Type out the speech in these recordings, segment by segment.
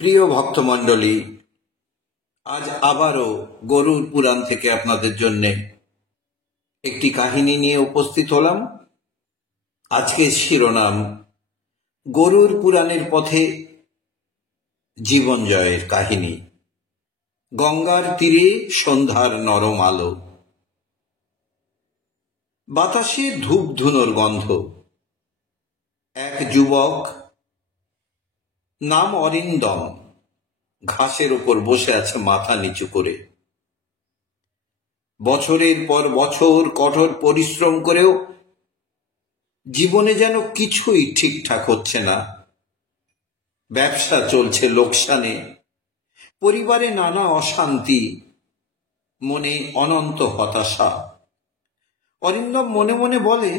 প্রিয় ভক্তমণ্ডলী, আজ আবারও গরুর পুরাণ থেকে আপনাদের জন্য একটি কাহিনী নিয়ে উপস্থিত হলাম। আজকের শিরোনাম গরুর পুরাণের পথে জীবন জয়ের কাহিনী। গঙ্গার তীরে সন্ধ্যার নরম আলো, বাতাসে ধূপ ধুনোর গন্ধ। এক যুবক নাম অরিন্দম ঘাসের ওপর বসে আছে মাথা নিচু করে। বছরের পর বছর কঠোর পরিশ্রম করেও জীবনে যেন কিছুই ঠিকঠাক হচ্ছে না। ব্যবসা চলছে লোকসানে, পরিবারে নানা অশান্তি, মনে অনন্ত হতাশা। অরিন্দম মনে মনে বলে,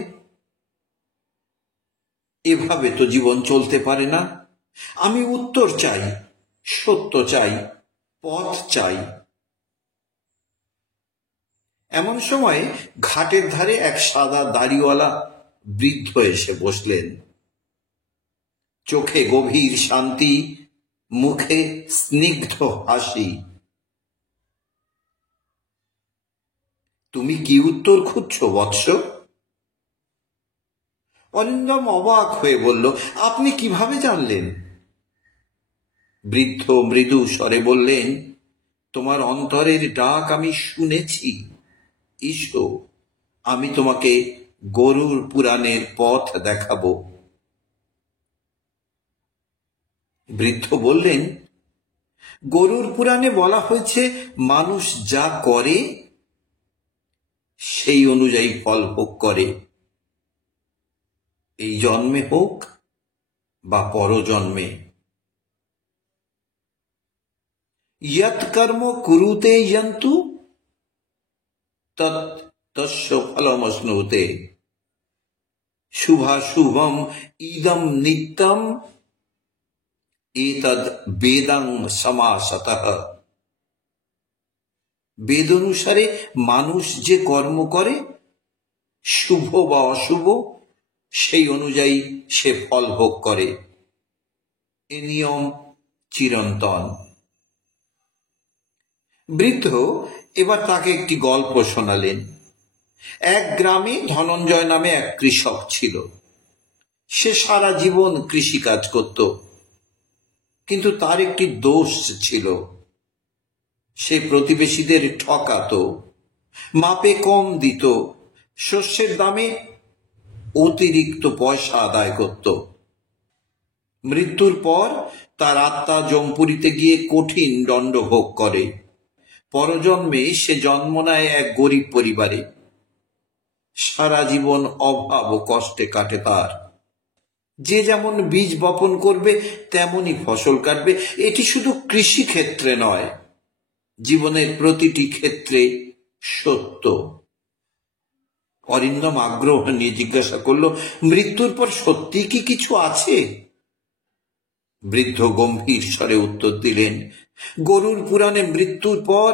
এভাবে তো জীবন চলতে পারে না। আমি উত্তর চাই, সত্য চাই, পথ চাই। এমন সময় ঘাটের ধারে এক সাদা দাড়িওয়ালা বৃদ্ধ এসে বসলেন। চোখে গভীর শান্তি, মুখে স্নিগ্ধ হাসি। তুমি কি উত্তর খুঁজছো বৎস? অরিন্দম অবাক হয়ে বলল, আপনি কিভাবে জানলেন? বৃদ্ধ মৃদু স্বরে বললেন, তোমার অন্তরের ডাক আমি শুনেছি। ঈশো, আমি তোমাকে গরুর পুরাণের পথ দেখাবো। বৃদ্ধ বললেন, গরুর পুরাণে বলা হয়েছে মানুষ যা করে সেই অনুযায়ী ফল ভোগ করে, এই জন্মে হোক বা পরজন্মে। ইয়ৎ কর্ম কুরুতে যন্তু তৎ তস্য ফলমশ্নুতে। শুভাশুভম ইদম নিত্যম এতদ বেদং সমাসতঃ। বেদ অনুসারে মানুষ যে কর্ম করে, শুভ বা অশুভ, সেই অনুযায়ী সে ফল ভোগ করে। এ নিয়ম চিরন্তন। বৃদ্ধ এবার তাকে একটি গল্প শোনালেন। এক গ্রামে ধনঞ্জয় নামে এক কৃষক ছিল। সে সারা জীবন কৃষিকাজ করত, কিন্তু তার একটি দোষ ছিল। সে প্রতিবেশীদের ঠকাতো, মাপে কম দিত, শস্যের দামে অতিরিক্ত পয়সা আদায় করত। মৃত্যুর পর তার আত্মা যমপুরীতে গিয়ে কঠিন দণ্ড ভোগ করে। পরজন্মে সে জন্ম নেয় এক গরিব পরিবারে। সারা জীবন অভাব ও কষ্টে কাটে তার। যে যেমন বীজ বপন করবে তেমনই ফসল কাটবে। এটি শুধু কৃষি ক্ষেত্রে নয়, জীবনের প্রতিটি ক্ষেত্রে সত্য। অরিন্দম আগ্রহ নিয়ে জিজ্ঞাসা করল, মৃত্যুর পর সত্যি কি কিছু আছে? বৃদ্ধ গম্ভীর স্বরে উত্তর দিলেন, গরুর পুরাণে মৃত্যুর পর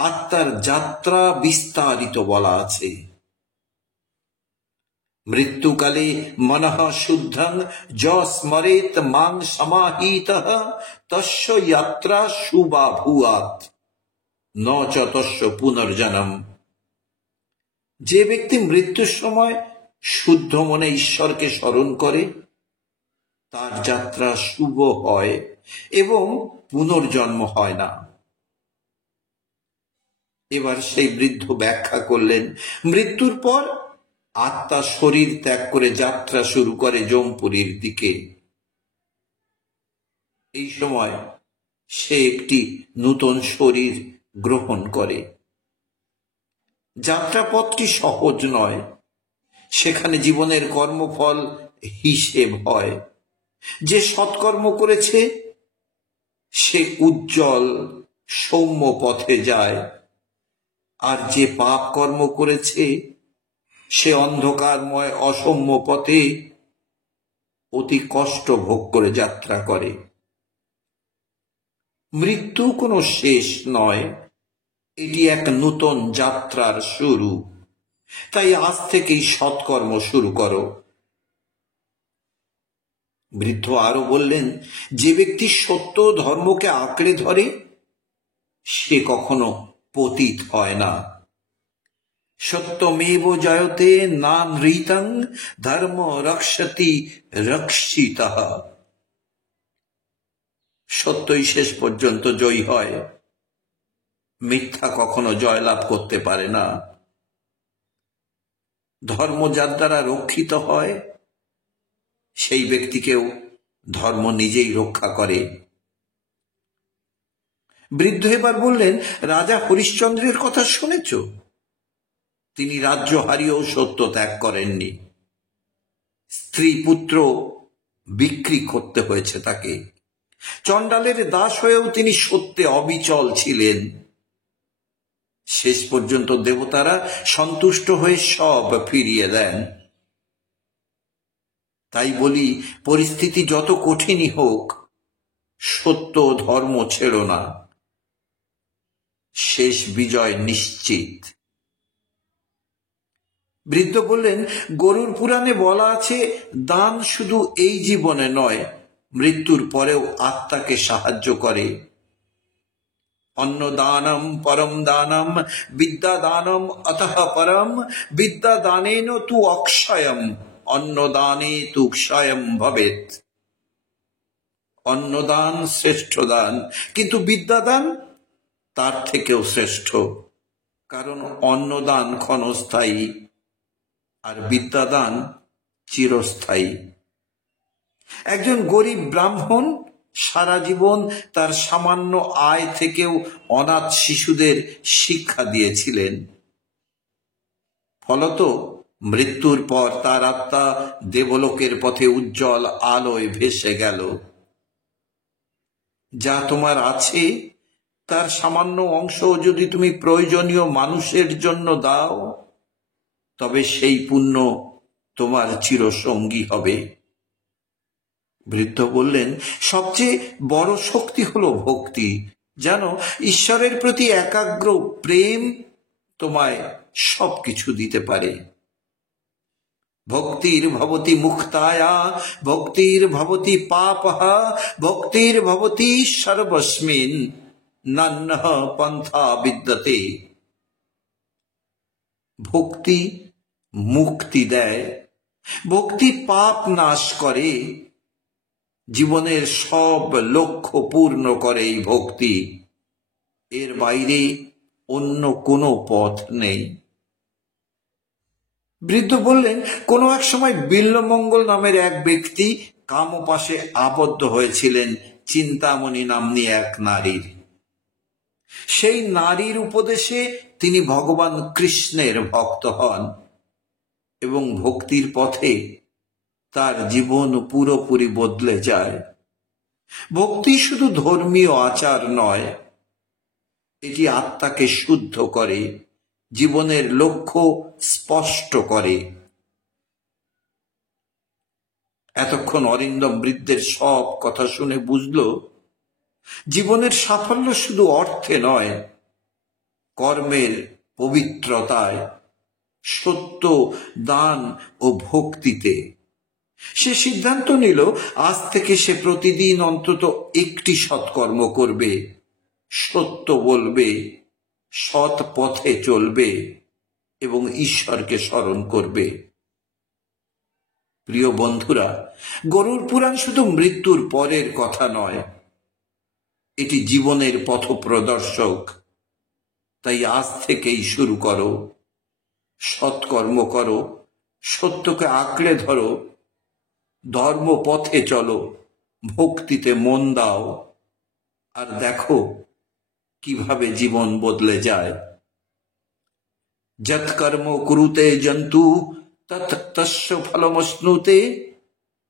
আত্মার যাত্রা বিস্তারিত বলা আছে। মৃত্যুকালে মনঃ শুদ্ধং য স্মরেত মাং সমাহিতঃ তস্য যাত্রা শুভা ভূয়াৎ ন চ তস্য পুনর্জন্ম। যে ব্যক্তি মৃত্যুর সময় শুদ্ধ মনে ঈশ্বরকে স্মরণ করে, তার যাত্রা শুভ হয় এবং পুনর্জন্ম হয় না। এবার সেই বৃদ্ধ ব্যাখ্যা করলেন, মৃত্যুর পর আত্মা শরীর ত্যাগ করে যাত্রা শুরু করে যমপুরীর দিকে। এই সময় সে একটি নূতন শরীর গ্রহণ করে। যাত্রাপথটি সহজ নয়। সেখানে জীবনের কর্মফল হিসেব হয়। যে সৎকর্ম করেছে সে উজ্জ্বল সৌম্য পথে যায়, আর যে পাপ কর্ম করেছে সে অন্ধকারময় অসৌম্য পথে অতি কষ্ট ভোগ করে যাত্রা করে। মৃত্যু কোনো শেষ নয়, এটি এক নূতন যাত্রার শুরু। তাই আজ থেকেই সৎকর্ম শুরু করো। বৃদ্ধ আরো বললেন, যে ব্যক্তি সত্য ধর্মকে আঁকড়ে ধরে সে কখনো পতিত হয় না। সত্যমেব জয়তে না নৃতং ধর্ম রক্ষতি রক্ষিতঃ। সত্যই শেষ পর্যন্ত জয়ী হয়, মিথ্যা কখনো জয়লাভ করতে পারে না। ধর্ম যার দ্বারা রক্ষিত হয় সেই ব্যক্তিকেও ধর্ম নিজেই রক্ষা করে। বৃদ্ধ এবার বললেন, রাজা হরিশ্চন্দ্রের কথা শুনেছ? তিনি রাজ্য হারিয়েও সত্য ত্যাগ করেননি। স্ত্রী পুত্র বিক্রি করতে হয়েছে তাকে। চণ্ডালের দাস হয়েও তিনি সত্যে অবিচল ছিলেন। শেষ পর্যন্ত দেবতারা সন্তুষ্ট হয়ে সব ফিরিয়ে দেন। তাই বলি, পরিস্থিতি যত কঠিনই হোক, সত্য ধর্ম ছেড়ো না, শেষ বিজয় নিশ্চিত। বৃদ্ধ বললেন, গরুর পুরাণে বলা আছে, দান শুধু এই জীবনে নয়, মৃত্যুর পরেও আত্মাকে সাহায্য করে। অন্নদানম পরম দানম বিদ্যাদানম অতঃ পরম বিদ্যাদানেন তু অক্ষয়ম অন্নদানে তু ক্ষয়ম ভবেৎ। অন্নদান শ্রেষ্ঠ দান, কিন্তু বিদ্যাদান তার থেকেও শ্রেষ্ঠ, কারণ অন্নদান ক্ষণস্থায়ী আর বিদ্যাদান চিরস্থায়ী। একজন গরিব ব্রাহ্মণ সারা জীবন তার সামান্য আয় থেকেও অনাথ শিশুদের শিক্ষা দিয়েছিলেন। ফলত মৃত্যুর পর তার আত্মা দেবলোকের পথে উজ্জ্বল আলোয় ভেসে গেল। যা তোমার আছে তার সামান্য অংশ যদি তুমি প্রয়োজনীয় মানুষের জন্য দাও, তবে সেই পুণ্য তোমার চিরসঙ্গী হবে। বৃদ্ধ বললেন, সবচেয়ে বড় শক্তি হলো ভক্তি। জানো, ঈশ্বরের প্রতি একাগ্র প্রেম তোমায় সবকিছু দিতে পারে। ভক্তির ভবতি মুক্তায়া ভক্তির ভবতি পাপঃ ভক্তির ভবতি সর্বস্মিন নান্যঃ পন্থা বিদ্যতে। ভক্তি মুক্তি দেয়, ভক্তি পাপ নাশ করে, জীবনের সব লক্ষ্য পূর্ণ করে এই ভক্তি। এর বাইরে অন্য কোনো পথ নেই। বৃদ্ধ বললেন, কোনো এক সময় বিল্বমঙ্গল নামের এক ব্যক্তি কামপাশে আবদ্ধ হয়েছিলেন চিন্তামণি নাম্নী এক নারীর। সেই নারীর উপদেশে তিনি ভগবান কৃষ্ণের ভক্ত হন এবং ভক্তির পথে তার জীবন পুরোপুরি বদলে যায়। ভক্তি শুধু ধর্মীয় আচার নয়, এটি আত্মাকে শুদ্ধ করে, জীবনের লক্ষ্য স্পষ্ট করে। এতক্ষণ অরিন্দম বৃদ্ধের সব কথা শুনে বুঝল, জীবনের সাফল্য শুধু অর্থে নয়, কর্মের পবিত্রতায়, সত্য, দান ও ভক্তিতে। সে সিদ্ধান্ত নিল, আজ থেকে সে প্রতিদিন অন্তত একটি সৎকর্ম করবে, সত্য বলবে, সৎ পথে চলবে এবং ঈশ্বরকে স্মরণ করবে। প্রিয় বন্ধুরা, গরুর পুরাণ শুধু মৃত্যুর পরের কথা নয়, এটি জীবনের পথপ্রদর্শক। তাই আজ থেকেই শুরু করো, সৎকর্ম করো, সত্যকে আঁকড়ে ধরো, ধর্ম পথে চলো, ভক্তিতে মন দাও, আর দেখো কিভাবে জীবন বদলে যায়। যৎ কর্ম কুরুতে জন্তু তৎ তস্য ফলমশ্নুতে।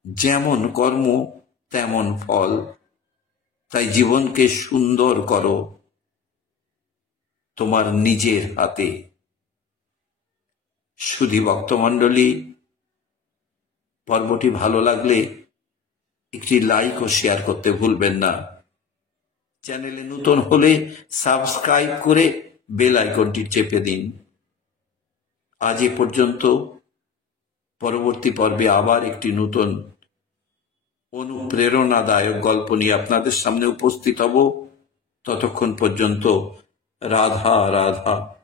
যেমন কর্ম তেমন ফল। তাই জীবনকে সুন্দর করো তোমার নিজের হাতে। সুধী ভক্তমণ্ডলী, পর্বটি ভালো লাগলে একটি লাইক ও শেয়ার করতে ভুলবেন না। চ্যানেলে নতুন হলে সাবস্ক্রাইব করে বেল আইকনটি চেপে দিন। আজ এ পর্যন্ত। পরবর্তী পর্বে আবার একটি নতুন অনুপ্রেরণাদায়ক গল্প নিয়ে আপনাদের সামনে উপস্থিত হব। ততক্ষণ পর্যন্ত রাধা রাধা।